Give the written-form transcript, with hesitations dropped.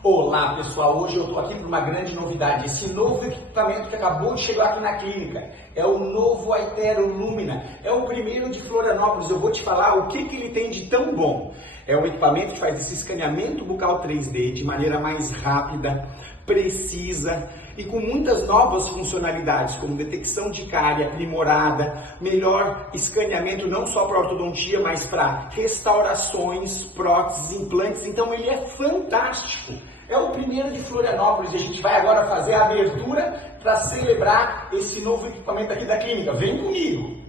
Olá pessoal, hoje eu estou aqui para uma grande novidade, esse novo equipamento que acabou de chegar aqui na clínica, é o novo Aitero Lumina, é o primeiro de Florianópolis. Eu vou te falar o que ele tem de tão bom. É um equipamento que faz esse escaneamento bucal 3D de maneira mais rápida, precisa e com muitas novas funcionalidades, como detecção de cárie aprimorada, melhor escaneamento não só para ortodontia, mas para restaurações, próteses, implantes. Então ele é fantástico. É o primeiro de Florianópolis e a gente vai agora fazer a abertura para celebrar esse novo equipamento aqui da clínica. Vem comigo!